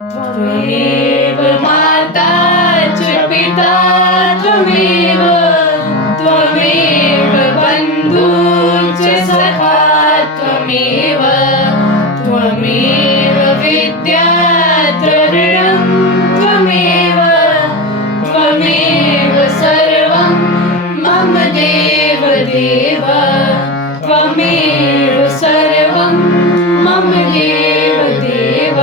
त्वमेव माता च पिता त्वमेव त्वमेव बन्धु च सखा त्वमेव त्वमेव विद्या द्रविणं त्वमेव त्वमेव सर्वं मम देव देव त्वमेव सर्वं मम देव देव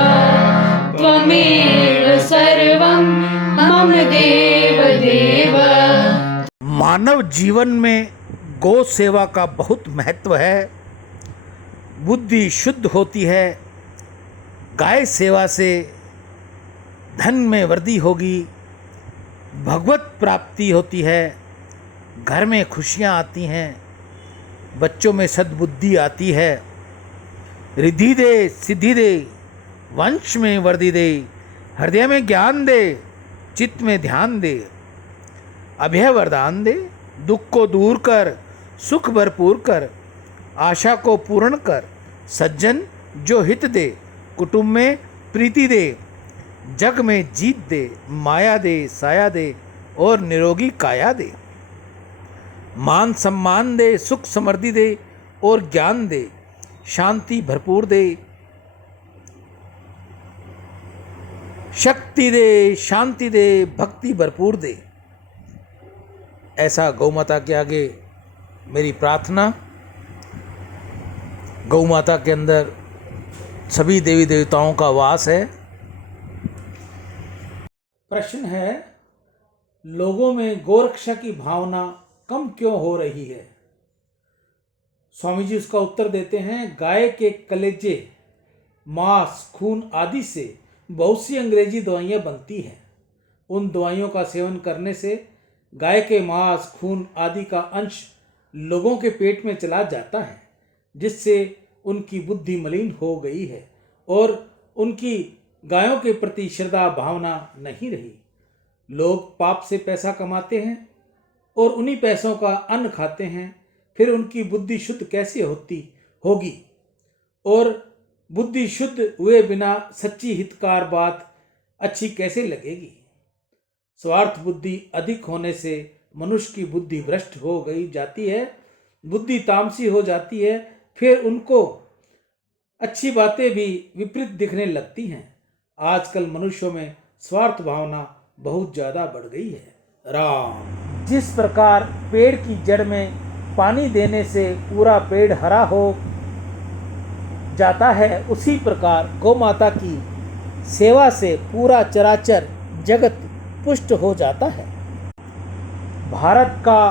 त्वमेव सर्वं मम देव देव। मानव जीवन में गौ सेवा का बहुत महत्व है। बुद्धि शुद्ध होती है। गाय सेवा से धन में वृद्धि होगी, भगवत प्राप्ति होती है, घर में खुशियाँ आती हैं, बच्चों में सद्बुद्धि आती है। रिद्धि दे, सिद्धि दे, वंश में वृद्धि दे, हृदय में ज्ञान दे, चित्त में ध्यान दे, अभय वरदान दे, दुख को दूर कर, सुख भरपूर कर, आशा को पूर्ण कर, सज्जन जो हित दे, कुटुंब में प्रीति दे, जग में जीत दे, माया दे, साया दे और निरोगी काया दे, मान सम्मान दे, सुख समृद्धि दे और ज्ञान दे, शांति भरपूर दे, शक्ति दे, शांति दे, भक्ति भरपूर दे। ऐसा गौ माता के आगे मेरी प्रार्थना। गौ माता के अंदर सभी देवी देवताओं का वास है। प्रश्न है, लोगों में गोरक्षा की भावना कम क्यों हो रही है? स्वामी जी उसका उत्तर देते हैं, गाय के कलेजे, मांस, खून आदि से बहुत सी अंग्रेजी दवाइयाँ बनती हैं। उन दवाइयों का सेवन करने से गाय के मांस, खून आदि का अंश लोगों के पेट में चला जाता है, जिससे उनकी बुद्धि मलिन हो गई है और उनकी गायों के प्रति श्रद्धा भावना नहीं रही। लोग पाप से पैसा कमाते हैं और उन्हीं पैसों का अन्न खाते हैं। फिर उनकी बुद्धि शुद्ध कैसे होगी और बुद्धि शुद्ध हुए बिना सच्ची हितकार बात अच्छी कैसे लगेगी? स्वार्थ बुद्धि अधिक होने से मनुष्य की बुद्धि भ्रष्ट हो गई जाती है, बुद्धि तामसी हो जाती है। फिर उनको अच्छी बातें भी विपरीत दिखने लगती हैं। आजकल मनुष्यों में स्वार्थ भावना बहुत ज़्यादा बढ़ गई है। राम। जिस प्रकार पेड़ की जड़ में पानी देने से पूरा पेड़ हरा हो जाता है, उसी प्रकार गौ माता की सेवा से पूरा चराचर जगत पुष्ट हो जाता है। भारत का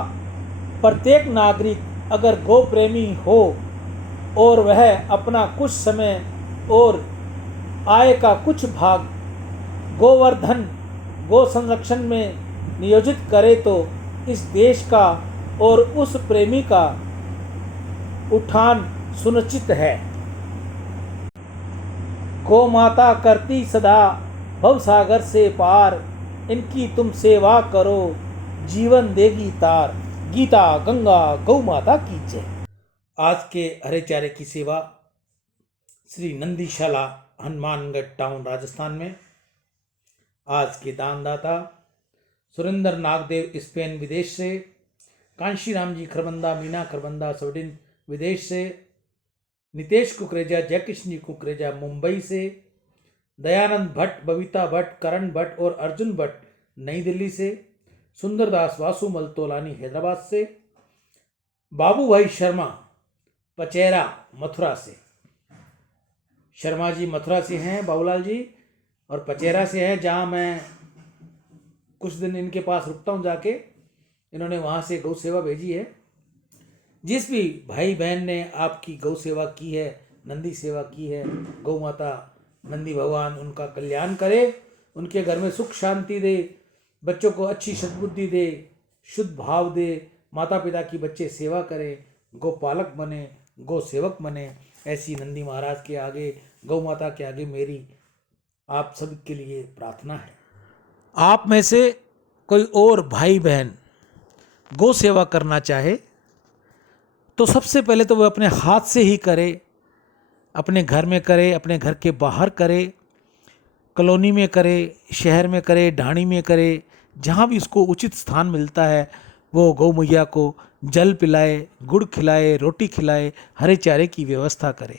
प्रत्येक नागरिक अगर गौ प्रेमी हो और वह अपना कुछ समय और आय का कुछ भाग गोवर्धन, गौ संरक्षण में नियोजित करे तो इस देश का और उस प्रेमी का उत्थान सुनिश्चित है। गौ माता करती सदा भवसागर से पार, इनकी तुम सेवा करो जीवन देगी तार। गीता गंगा गौ माता की जय। आज के हरे चारे की सेवा श्री नंदीशाला, हनुमानगढ़ टाउन, राजस्थान में। आज के दानदाता सुरेंद्र नागदेव, स्पेन विदेश से। कांशीराम जी खरबंदा, मीना खरबंदा, स्वीडन विदेश से। नितेश कुकरेजा, जयकृष्ण जी कुकरेजा, मुंबई से। दयानंद भट्ट, बबीता भट्ट, करण भट्ट और अर्जुन भट्ट, नई दिल्ली से। सुंदरदास वासु मलतोलानी, हैदराबाद से। बाबू भाई शर्मा, पचेरा, मथुरा से। शर्मा जी मथुरा से हैं, बाबूलाल जी, और पचेरा से है, जहाँ मैं कुछ दिन इनके पास रुकता हूँ जाके। इन्होंने वहाँ से गौ सेवा भेजी है। जिस भी भाई बहन ने आपकी गौ सेवा की है, नंदी सेवा की है, गौ माता नंदी भगवान उनका कल्याण करे, उनके घर में सुख शांति दे, बच्चों को अच्छी सद्बुद्धि दे, शुद्ध भाव दे, माता पिता की बच्चे सेवा करें, गौ पालक बने, गौ सेवक बने। ऐसी नंदी महाराज के आगे, गौ माता के आगे मेरी आप सब के लिए प्रार्थना है। आप में से कोई और भाई बहन गौ सेवा करना चाहे तो सबसे पहले तो वह अपने हाथ से ही करे, अपने घर में करे, अपने घर के बाहर करे। कॉलोनी में करे, शहर में करे, ढाणी में करे, जहाँ भी उसको उचित स्थान मिलता है वो गौ मैया को जल पिलाए, गुड़ खिलाए, रोटी खिलाए, हरे चारे की व्यवस्था करे।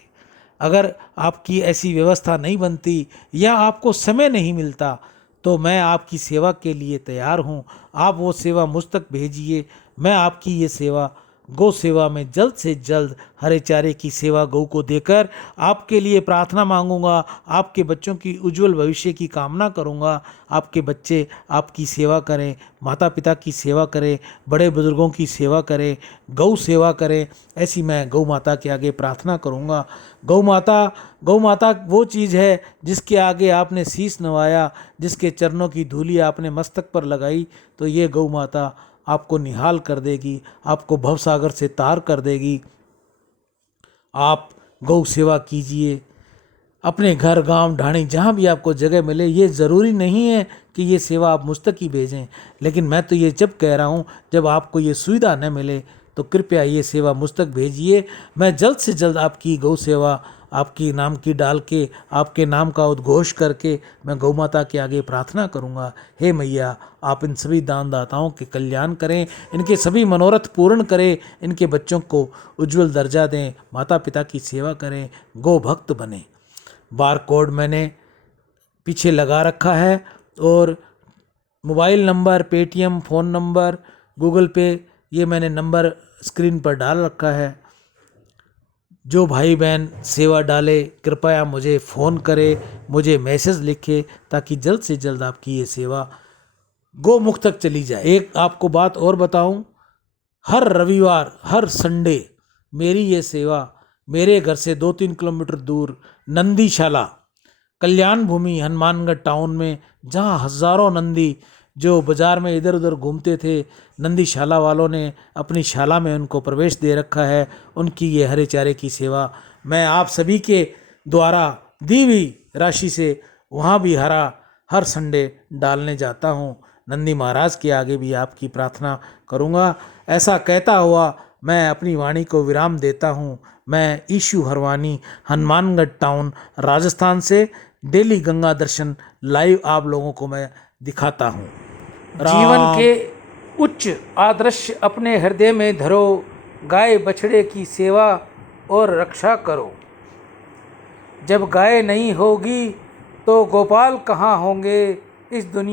अगर आपकी ऐसी व्यवस्था नहीं बनती या आपको समय नहीं मिलता तो मैं आपकी सेवा के लिए तैयार हूँ। आप वो सेवा मुझ तक भेजिए, मैं आपकी ये सेवा गौ सेवा में जल्द से जल्द हरे चारे की सेवा गौ को देकर आपके लिए प्रार्थना मांगूंगा, आपके बच्चों की उज्जवल भविष्य की कामना करूंगा। आपके बच्चे आपकी सेवा करें, माता पिता की सेवा करें, बड़े बुजुर्गों की सेवा करें, गौ सेवा करें, ऐसी मैं गौ माता के आगे प्रार्थना करूंगा। गौ माता वो चीज़ है जिसके आगे आपने शीश नवाया, जिसके चरणों की धूलि आपने मस्तक पर लगाई, तो ये गौ माता आपको निहाल कर देगी, आपको भवसागर से तार कर देगी। आप गौ सेवा कीजिए अपने घर, गांव, ढाणी, जहाँ भी आपको जगह मिले। ये ज़रूरी नहीं है कि ये सेवा आप मुझ तक ही भेजें, लेकिन मैं तो ये जब कह रहा हूँ जब आपको ये सुविधा न मिले तो कृपया ये सेवा मुझ तक भेजिए। मैं जल्द से जल्द आपकी गौ सेवा आपकी नाम की डाल के, आपके नाम का उद्घोष करके मैं गौ माता के आगे प्रार्थना करूंगा। हे मैया, आप इन सभी दानदाताओं के कल्याण करें, इनके सभी मनोरथ पूर्ण करें, इनके बच्चों को उज्जवल दर्जा दें, माता पिता की सेवा करें, गौ भक्त बने। बार कोड मैंने पीछे लगा रखा है और mobile number, Paytm, phone number, Google पे, ये मैंने नंबर स्क्रीन पर डाल रखा है। जो भाई बहन सेवा डाले कृपया मुझे फ़ोन करे, मुझे मैसेज लिखे, ताकि जल्द से जल्द आपकी ये सेवा गौमुख तक चली जाए। एक आपको बात और बताऊं, हर रविवार, हर संडे मेरी ये सेवा मेरे घर से 2-3 किलोमीटर दूर नंदीशाला, कल्याण भूमि, हनुमानगढ़ टाउन में, जहाँ हज़ारों नंदी जो बाज़ार में इधर उधर घूमते थे, नंदीशाला वालों ने अपनी शाला में उनको प्रवेश दे रखा है। उनकी ये हरे चारे की सेवा मैं आप सभी के द्वारा दी हुई राशि से वहाँ भी हर संडे डालने जाता हूँ। नंदी महाराज के आगे भी आपकी प्रार्थना करूँगा। ऐसा कहता हुआ मैं अपनी वाणी को विराम देता हूँ। मैं ईशु हरवानी, हनुमानगढ़ टाउन, राजस्थान से डेली गंगा दर्शन लाइव आप लोगों को मैं दिखाता हूँ। जीवन के उच्च आदर्श अपने हृदय में धरो, गाय बछड़े की सेवा और रक्षा करो। जब गाय नहीं होगी तो गोपाल कहाँ होंगे इस दुनिया